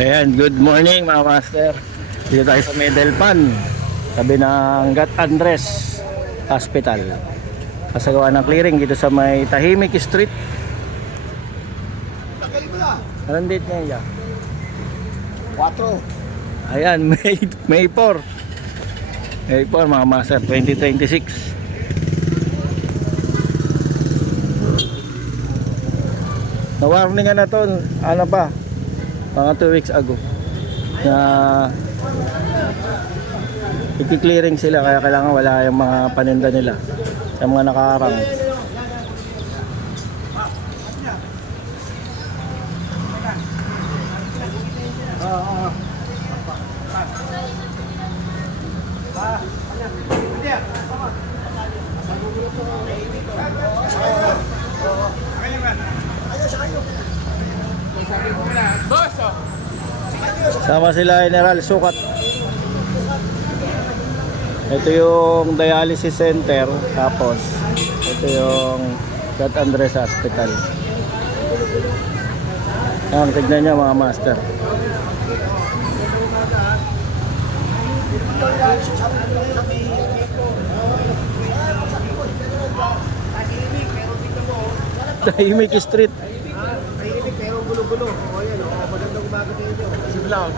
Ayan, good morning mga master. Dito tayo sa Medelpan, tabi ng Gat Andres Hospital. Kasagawa ng clearing dito sa may Tahimik Street. Anong date niya? 4. Ayan, May 4. May 4 mga master, 2026. Na-warningan na to, ano pa, mga 2 weeks ago na i-clearing sila, kaya kailangan wala yung mga paninda nila sa mga nakaharang. Sama sila General Sukat. Ito yung dialysis center, tapos ito yung Gat Andres Hospital. Ayan, tignan nyo mga master. Tahimik Street. Tahimik pero gulo-gulo. O yan, magandang umaga kayo nyo. Vlog.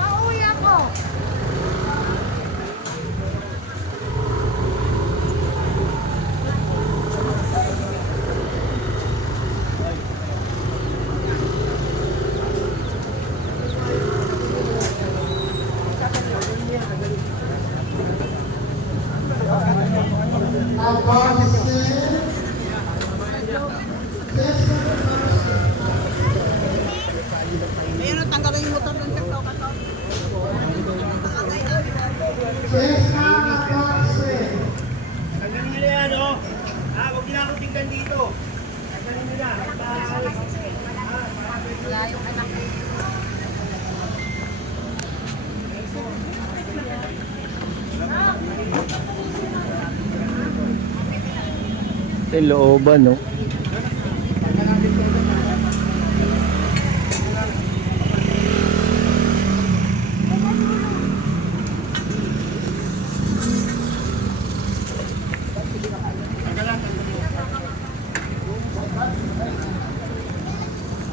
Pauwi ako. Ayun, tanggalin yung motor ng TikTok ato. Tanggalin nyo na yan, o. Huwag nyo na akong tinggan dito. Tanggalin nyo na. Ito yung looban, no?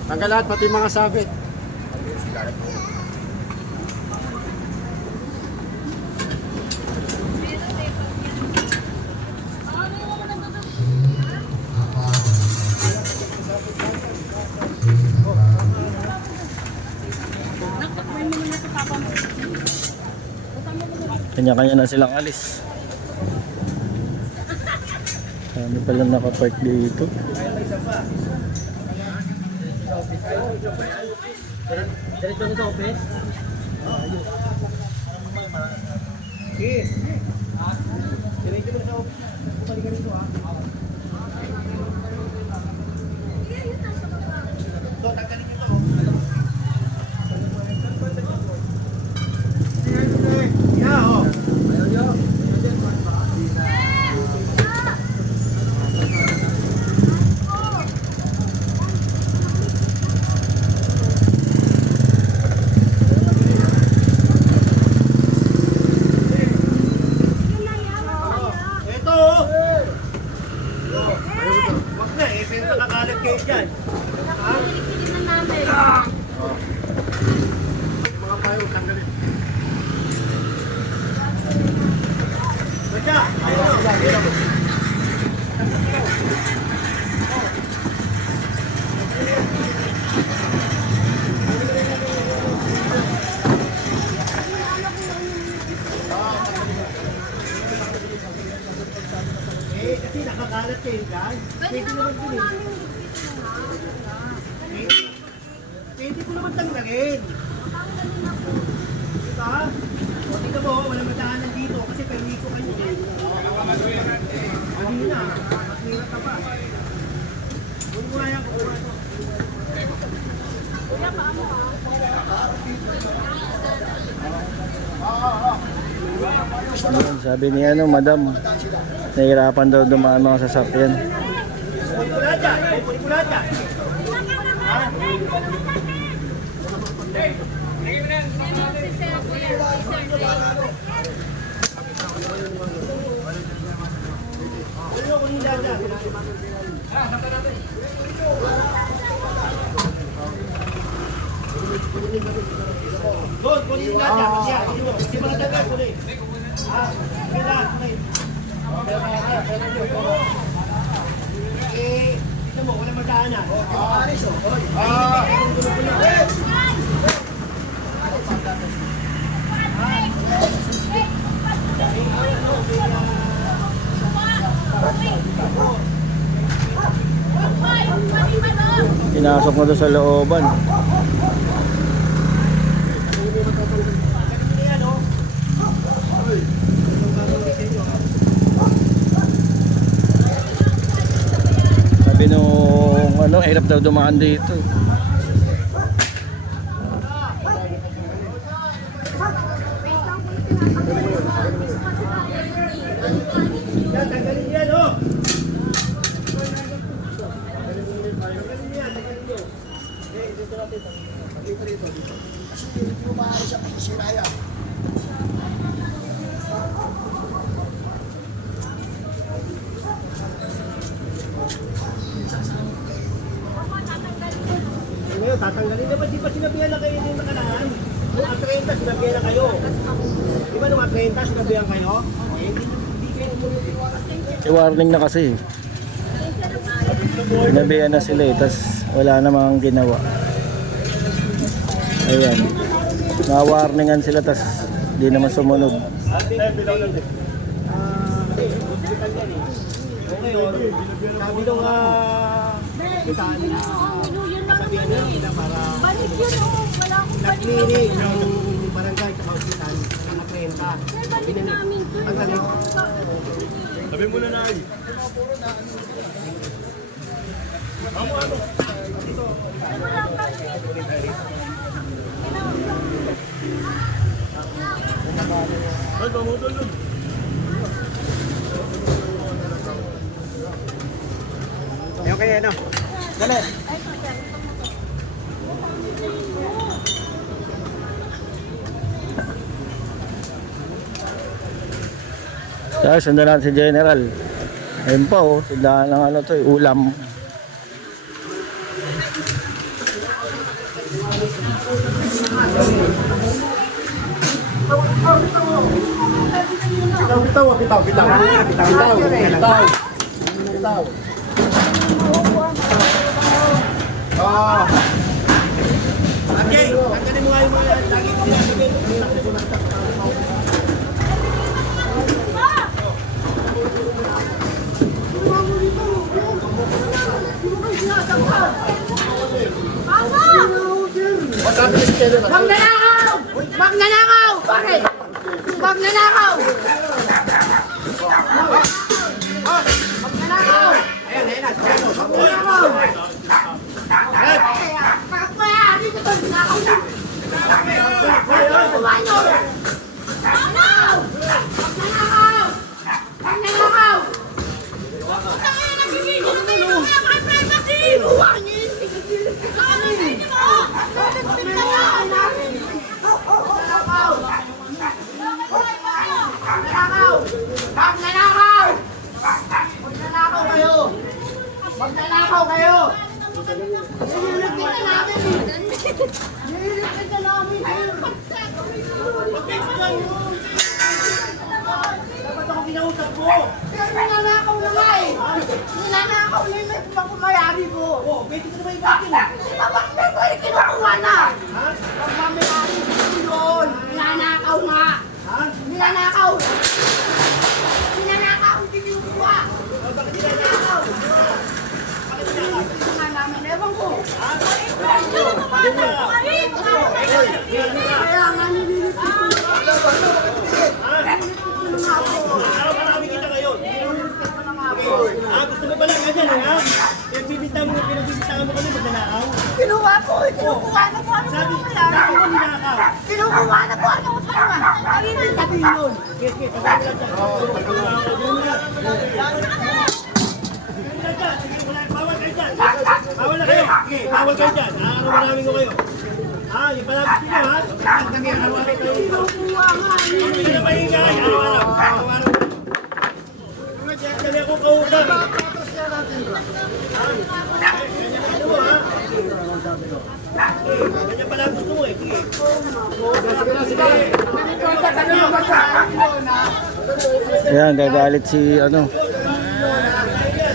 Tanggal lahat, pati mga sabit. Kanya-kanya na silang alis. Kami pala nakapark dito. Diretso na sa office? Sige. Diretso na sa office. Bumalik ka rito, ha? So, tanggalin nyo to. Yeah, oh. Ayaw nyo. Kasi nakakalat kayo dyan. Pwede naman din eh. Pwede ko naman tanggalin. rin. Diba? O, tingnan mo, walang madaanan dito kasi pahingi ko kayo. Hindi na, mas hirap ka pa. Huwag mo nga yan, kukuha ito. Sabi ni ano, madam, nahihirapan daw dumaan mga sasakyan. Kukunin ko lahat yan, kukunin ko lahat yan. Kunin mo, kunin lahat yan. Doon, kunin lahat yan. Kasi yan, kunin mo. Hindi mga dagat, kunin. Kunin lahat, kunin. Eh, tignan mo, walang madaanan. Pinasok mo doon sa looban. Yan, oh. Sabi nung ano, hirap daw dumaan dito. Yan, tanggalin yan, oh. Ngayon, tatanggalin. Di ba sinabihan na kayo yung nakaraan? Nung at 30, sinabihan na kayo. Di ba nung at 30, sinabihan kayo? Eh, hindi kayo I-warning na kasi. Sinabihan na sila eh, tas wala namang ginawa. Ayan. Na-warningan sila tas di naman sumunod. Okay, oh. Sabi nung kitaan na sabihan na nila para Balik yun oh. Wala akong balik cleaning ng barangay sa hospital ng 30. Balik namin to. Ang galing. Sabi mo na nai. Wala kami. Ay, pamutol nun. Okay, ano? Dali. Tapos sundan natin si General. Ayun pa oh, tindahan ng ano to, ulam. Bitaw. Okay, tanggalin mo nga yung mga lagi sinasabi. Magnanakaw! Magnanakaw! Bakit? Magnanakaw! Magnanakaw! Ayan na. Magnanakaw! Bakit mo yan? Dito to, nakaw na! Kumain nyo! Magnanakaw! Magnanakaw! Magnanakaw! Puta kayo, nagbibigyo na kayo ng mga privacy! Buwa niyo yun! Nakakasindi mo! Nakakasindi mo! Magnanakaw! Magnanakaw! Magnanakaw! Magnanakaw kayo! Magnanakaw kayo! Nililipit na namin eh! Nililipit na namin eh! Dapat ako kinausap mo. Pero nananakaw na nga eh! Nananakaw na yung pagmamayari ko! Oh, pwede ko naman ibatin eh. Bakit may pwede kinukuha na? Ha? Pagmamayari ko yun! Nananakaw nga! Ha? Ninanakaw! Ninanakaw! Hindi kinukuha! Oh, bakit ninanakaw? Bakit nga namin? Ewan ko! Ha? Bakit? Kaya nga nililipit ko na ako. Marami kita ngayon. Gusto mo pala ganyan, ha? Pinagbibintangan mo kami magnanakaw. Kinuha po, kinukuha na po. Ano Sabi po kaya? mo ninakaw. Kinukuha na po. Ano po kaya? Ano yung sabihin nun? Yes, pagkakalat dyan. Bawal kayo dyan. Bawal na kayo. Sige, bawal kayo dyan. Maraming ko kayo. Yung palabas nyo, ha? Kami ang hawak kayo. Kinukuha nga. Hindi na maingay. Araw-araw. Kami ako kausap. Ano mo, ha? Ganyan pala gusto mo, eh. Ayan, gagalit si ano,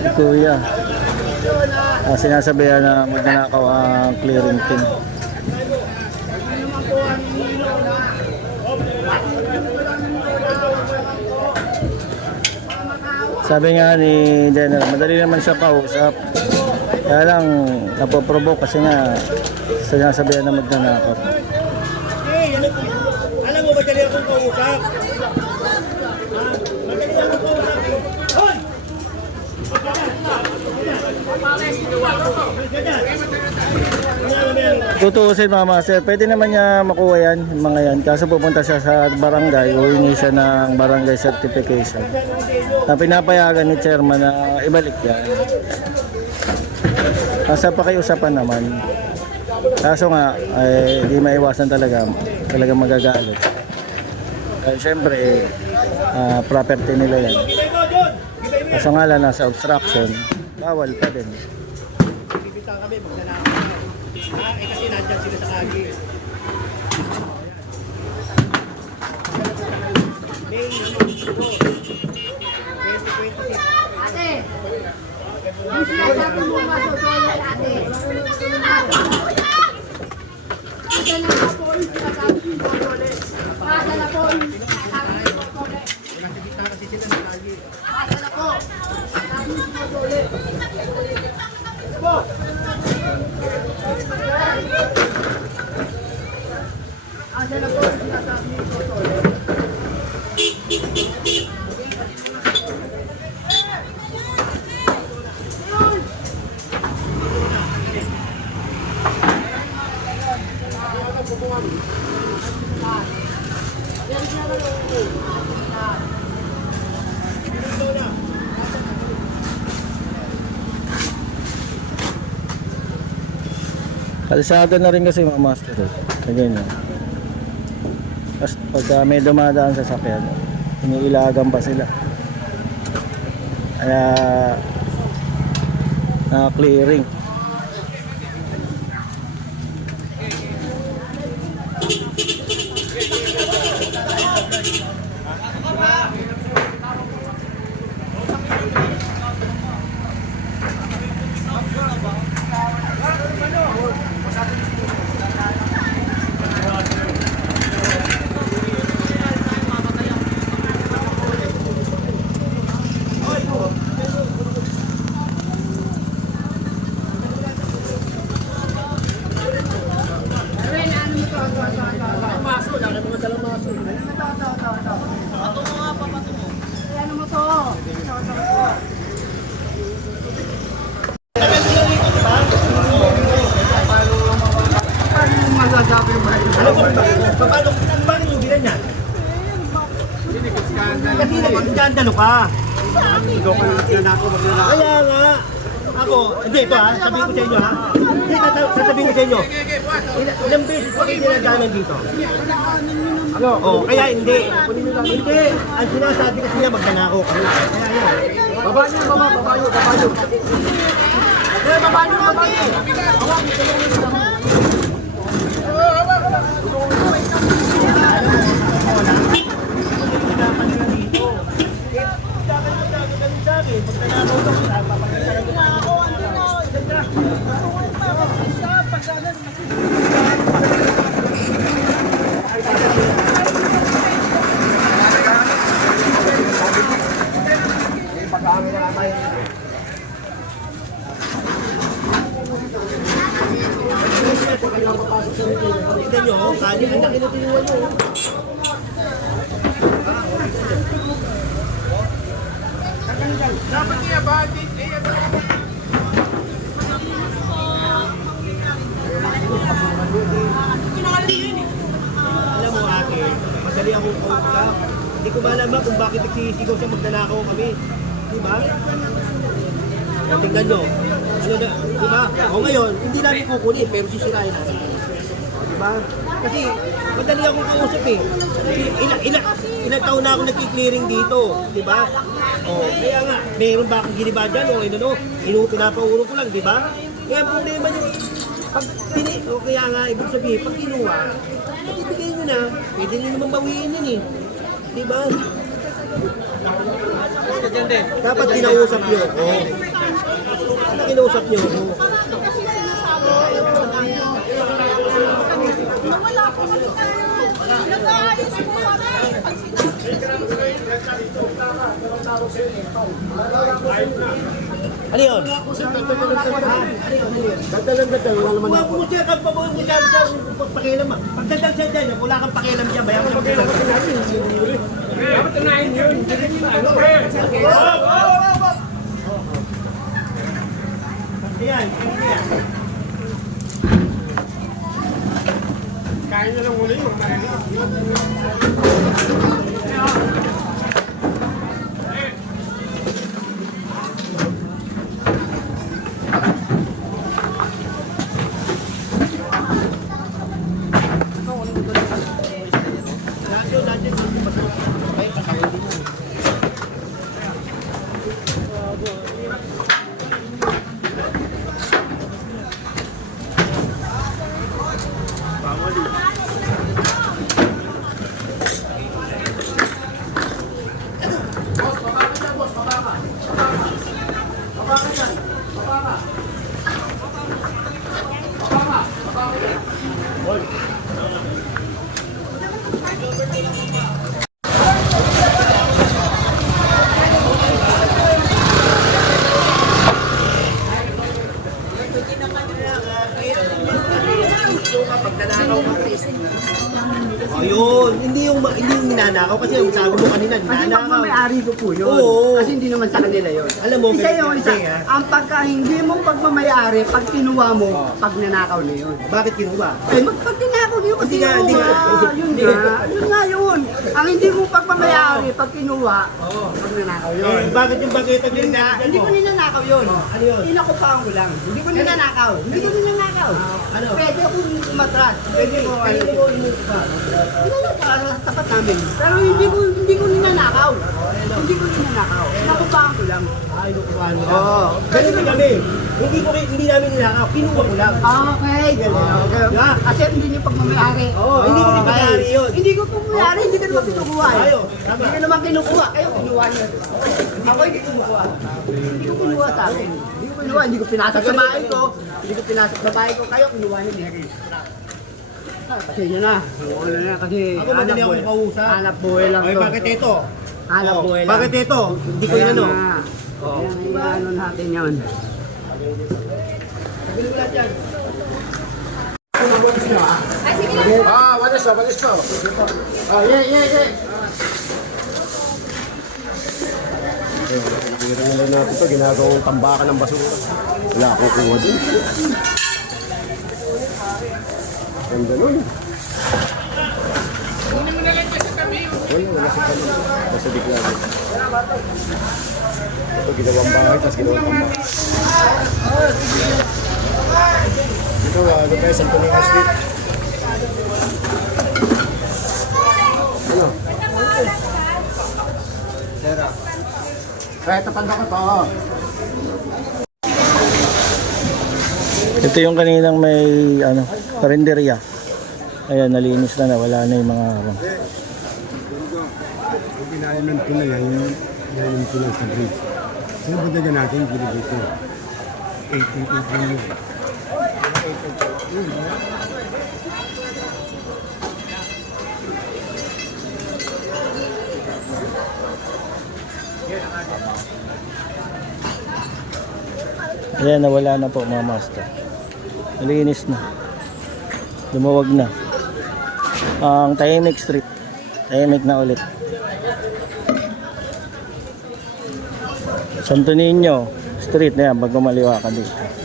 si Kuya. Sinasabihan na magnanakaw ang clearing team. Sabi nga ni General, madali naman siya kausap. Kaya lang, napoprovoke kasi nga sinasabihan na magnanakaw. Alam mo, madali akong kausap. Madali akong kausap. Hoy! Tutuusin mga master, pwede naman niya makuha yan, yung mga yan. Kaso pupunta siya sa barangay, huwingi siya ng barangay certification. Na pinapayagan ni chairman na ibalik yan. Nasa pakiusapan naman. Kaso nga, ay di maiwasan talaga magagalit. Siyempre, property nila yan. Kaso nga lang, nasa obstruction, bawal pa din. Bibitaw kami, magnanakaw. Kasi nandyan sila sa kagi. May 2026. Ate! Ang sinasabi mo masusulit, ate. Ate na nga po yung sinasabi mo masusulit. Ate na po yung sinasabi mo masusulit. Nakikita kasi sila sa kagi. Ate na po. Sinasabi mo masusulit. Po! Ate na po yung sinasabi mo masusulit. Kalisada na rin kasi mga master. Ganyan yun. Tapos pag may dumadaan sa sakyan, iniilagan pa sila. Kaya na-clearing. Ano mo to? Alam mo, paano yung bilan niya? Kasi nag-skandalo ka. Kaya nga, ako, hindi ito ha, sabihin ko sa inyo ha. Hindi, sasabihin ko sa inyo. Ilang beses pa kayo dinaganan dito? Oo, kaya hindi. Hindi, ang sinasabi kasi niya magnanakaw kami. Kaya yan. Baba niyo. Baba niyo. Oh, kali ang laki na tinuwan mo. Dapat niya ba? Alam mo ate, madali akong kausap. Hindi ko malaman kung bakit nagsisigaw siya magnanakaw kami. Di ba? O, tingnan nyo. Ano na, di ba? O ngayon, hindi namin kukunin, pero sisirain natin. Di ba? Kasi madali akong kausap eh. Kasi ilang taon na ako nagki-clearing dito. Di ba? O, kaya nga, meron ba akong giniba dyan? O, ano, pinapauro ko lang, di ba? Kaya ang problema nyo, pag o kaya nga, ibig sabihin, pag kinuha, ibigay nyo na, pwede nyo naman bawiin yun eh. Di ba? Dapat kinausap nyo. Oh. Dapat kinausap nyo. Oh. Wala po kasi tayo. Nag-aayos po kami. Pag Ano yun? Dagdagan. Wala naman ako. Kung siya kang pabuhin mo dyan, pakialam mo. Pagdagdag siya dyan, wala kang pakialam dyan. Bayan mo ng pakialam. Dapat unahin yun. Ayan. Kain na lang muli yung Ayun, hindi yung ninanakaw kasi yung sabi mo kanina, Kasi ninanakaw. pagmamayari ko po yun. Oo. Kasi hindi naman sa kanila yun. Alam mo, isa yun, isa. hindi, ha? Ang pagka hindi mo pagmamayari, pag kinuha mo, pag nanakaw na yun. Bakit kinuha? Eh, pag tinakaw niyo kasi Hindi nga, hindi nga. yun nga. Yun nga yun. Ang hindi mo pagmamayari, pag kinuha, pag nanakaw yun. Eh, bakit yung bagay Yun nga, hindi ko ninanakaw yun. Ano yun? Inakupahan ko lang. Hindi ko ninanakaw. Hindi ko ninanakaw. Ano? Pwede akong umatras. Pwede ko, Ano mo inuupa? para sa tapat namin. Pero hindi ko ninanakaw. Hindi ko ninanakaw. Inakupahan ko lang. Ay, inuupahan mo lang. Oo. Ganun din kami. Hindi namin ninakaw, kinuha ko lang. Okay, ganun. Okay. Yeah. Kasi hindi niyo pagmamayari. Oo, hindi ko rin pagmamayari yun. Hindi ko pagmamayari, hindi ko naman kinukuha eh. Ayaw, tama. Hindi ko naman kinukuha, kayo kinuha niyo. Ako hindi kinukuha. Hindi ko kinuha sa akin. Hindi ko kinuha, hindi ko pinasok sa bahay ko. Hindi ko pinasok sa bahay ko, kayo kinuha niyo. Kasi yun na. Wala na kasi Ako madali ako makausap. hanap buhay lang Ay, to. bakit ito? Hanap Oh, buhay lang. bakit ito? Hindi ko Kaya inano. nga. Kaya ano natin yun. Ginagawa nila natin ito, ginagawang tambakan ng basura. Wala akong kuha din. Ganda nun. Wala sa kami. Nasa bigla. Ito ginawang bahay, tapos ginawang tambakan. Ito ano guys, Santo Niño Street. Ano? Kaya tapanda ko to. Ito yung kaninang may karinderya. Ayan, nalinis na, wala na yung mga harang. Pinayaman ko na yan, yung tulang sa bridge. Sino ba daga natin yung dito? 8 yun. Ayan, nawala na po mga master. Nalinis na. Lumawag na. ang Tahimik Street. Tahimik na ulit. Santo Niño Street na yan, bago maliwa ka dito.